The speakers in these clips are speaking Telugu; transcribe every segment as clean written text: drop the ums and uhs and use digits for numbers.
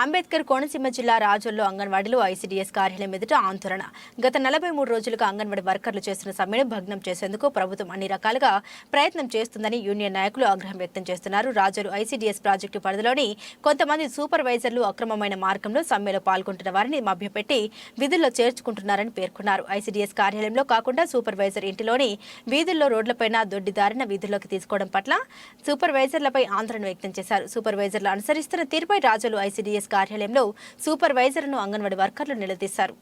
అంబేద్కర్ కోనసీమ జిల్లా రాజోల్లో అంగన్వాడీలో ఐసీడీఎస్ కార్యాలయం ఎదుట ఆందోళన. గత 43 రోజులుగా అంగన్వాడీ వర్కర్లు చేస్తున్న సమ్మెను భగ్నం చేసేందుకు ప్రభుత్వం అన్ని రకాలుగా ప్రయత్నం చేస్తుందని యూనియన్ నాయకులు ఆగ్రహం వ్యక్తం చేస్తున్నారు. రాజోలు ఐసీడీఎస్ ప్రాజెక్టు పరిధిలోని కొంతమంది సూపర్వైజర్లు అక్రమమైన మార్గంలో సమ్మెలో పాల్గొంటున్న వారిని మభ్యపెట్టి విధుల్లో చేర్చుకుంటున్నారని పేర్కొన్నారు. ఐసీడీఎస్ కార్యాలయంలో కాకుండా సూపర్వైజర్ ఇంటిలోని వీధుల్లో రోడ్లపైన దొడ్డిదారిన వీధుల్లోకి తీసుకోవడం పట్ల సూపర్వైజర్లపై ఆందోళన వ్యక్తం చేశారు. సూపర్వైజర్లు అనుసరిస్తున్న తీరుపై రాజోలు ఐసీడీఎస్ కార్యాలయంలో సూపర్వైజర్లను అంగన్వాడీ వర్కర్లు నిలదీశారు.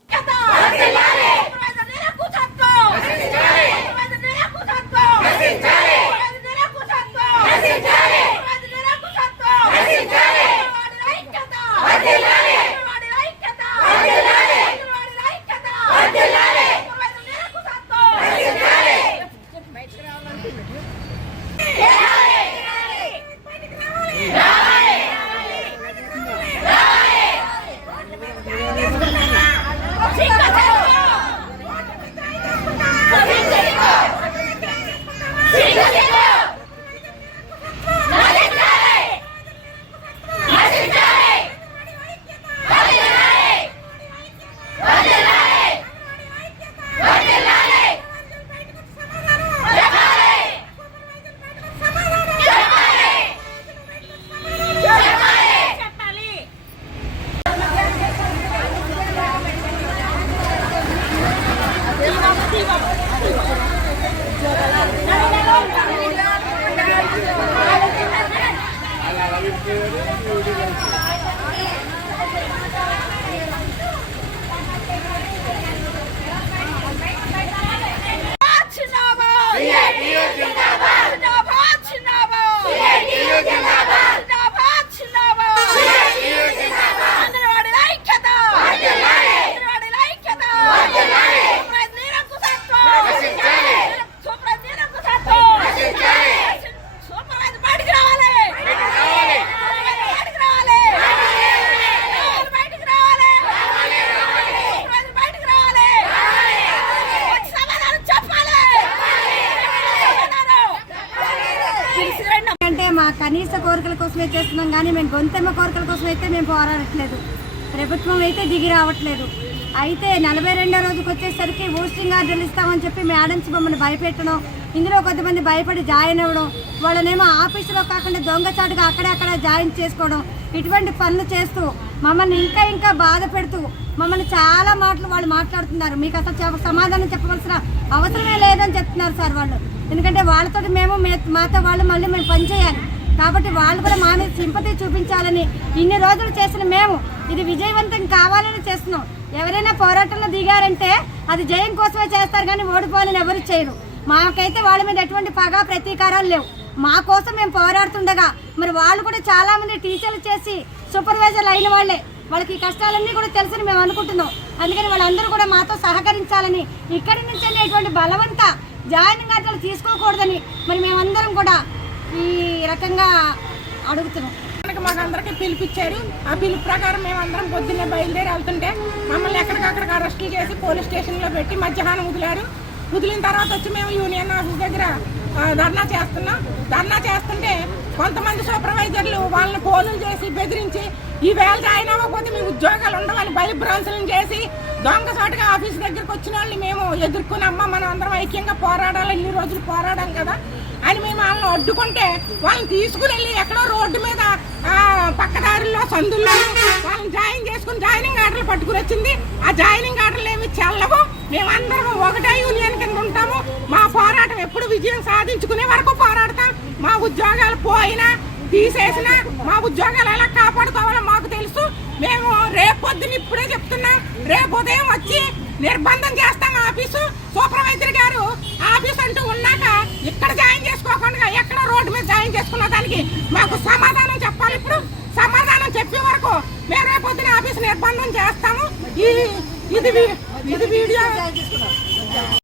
మా కనీస కోరికల కోసమే చేస్తున్నాం కానీ మేము గొంతెమ్మ కోరికల కోసం అయితే మేము పోరాడట్లేదు. ప్రభుత్వం అయితే దిగి రావట్లేదు. అయితే 42వ రోజుకి వచ్చేసరికి పోస్టింగ్ ఆర్డర్లు ఇస్తామని చెప్పి మేడమ్స్ మమ్మల్ని భయపెట్టడం, ఇందులో కొంతమంది భయపడి జాయిన్ అవ్వడం, వాళ్ళనేమో ఆఫీసులో కాకుండా దొంగచాటుగా అక్కడక్కడ జాయిన్ చేసుకోవడం, ఇటువంటి పనులు చేస్తూ మమ్మల్ని ఇంకా బాధ పెడుతూ మమ్మల్ని చాలా మాటలు వాళ్ళు మాట్లాడుతున్నారు. మీకు అసలు సమాధానం చెప్పవలసిన అవసరమే లేదని చెప్తున్నారు సార్ వాళ్ళు. ఎందుకంటే వాళ్ళతో మాతో వాళ్ళు మళ్ళీ మేము పనిచేయాలి కాబట్టి వాళ్ళు కూడా మా మీద సింపతి చూపించాలని ఇన్ని రోజులు చేసిన మేము ఇది విజయవంతం కావాలని చేస్తున్నాం. ఎవరైనా పోరాటంలో దిగారంటే అది జయం కోసమే చేస్తారు కానీ ఓడిపోవాలని ఎవరు చేయరు. మాకైతే వాళ్ళ మీద ఎటువంటి పగ ప్రతీకారాలు లేవు. మా కోసం మేము పోరాడుతుండగా మరి వాళ్ళు కూడా చాలా మంది టీచర్లు చేసి సూపర్వైజర్లు అయిన వాళ్ళే, వాళ్ళకి ఈ కష్టాలన్నీ కూడా తెలుసని మేము అనుకుంటున్నాం. అందుకని వాళ్ళందరూ కూడా మాతో సహకరించాలని, ఇక్కడి నుంచి ఎటువంటి బలవంత జాయినింగ్ ఆర్డర్లు తీసుకోకూడదని మరి మేమందరం కూడా ఈ రకంగా అడుగుతున్నాం. మాకందరికీ పిలిపించారు. ఆ పిలుపు ప్రకారం మేమందరం పొద్దున్నే బయలుదేరి వెళ్తుంటే మమ్మల్ని ఎక్కడికక్కడికి అరెస్టులు చేసి పోలీస్ స్టేషన్లో పెట్టి మధ్యాహ్నం వదిలిన తర్వాత వచ్చి మేము యూనియన్ ఆఫీస్ దగ్గర ధర్నా చేస్తున్నాం. ధర్నా చేస్తుంటే కొంతమంది సూపర్వైజర్లు వాళ్ళని ఫోన్లు చేసి బెదిరించి ఈ వేళ జాయిన్ అవ్వకపోతే మీ ఉద్యోగాలు ఉండవని భయభ్రాంతులను చేసి దొంగసాటుగా ఆఫీస్ దగ్గరకు వచ్చిన వాళ్ళని మేము ఎదుర్కొని మనం అందరం ఐక్యంగా పోరాడాలి, ఇన్ని రోజులు పోరాడాం కదా అని మేము వాళ్ళని అడ్డుకుంటే వాళ్ళని తీసుకుని వెళ్ళి ఎక్కడో రోడ్డు మీద పక్కదారుల్లో సందుల్లో వాళ్ళని జాయిన్ చేసుకుని జాయినింగ్ ఆర్డర్లు పట్టుకుని వచ్చింది. ఆ జాయినింగ్ ఆర్డర్లు ఏమి చెల్లవు. మేమందరం ఒకటే యూనియన్ కింద ఉంటాము. మా పోరాటం ఎప్పుడు విజయం సాధించుకునే వరకు పోరాడతాం. మా ఉద్యోగాలు పోయినా తీసేసినా మా ఉద్యోగాలు ఎలా కాపాడుకోవాలో మాకు తెలుసు. మేము రేపొద్దున ఇప్పుడే చెప్తున్నాం, రేపు ఉదయం వచ్చి నిర్బంధం చేస్తాం ఆఫీసు. సూపర్వైజర్ గారు ఆఫీస్ అంటూ ఉన్నాక ఇక్కడ జాయిన్ చేసుకోకుండా ఎక్కడ రోడ్డు మీద జాయిన్ చేసుకున్న దానికి మాకు సమాధానం చెప్పాలి. ఇప్పుడు సమాధానం చెప్పే వరకు మేము రేపొద్దున ఆఫీసు నిర్బంధం చేస్తాము. ఇది వీడియో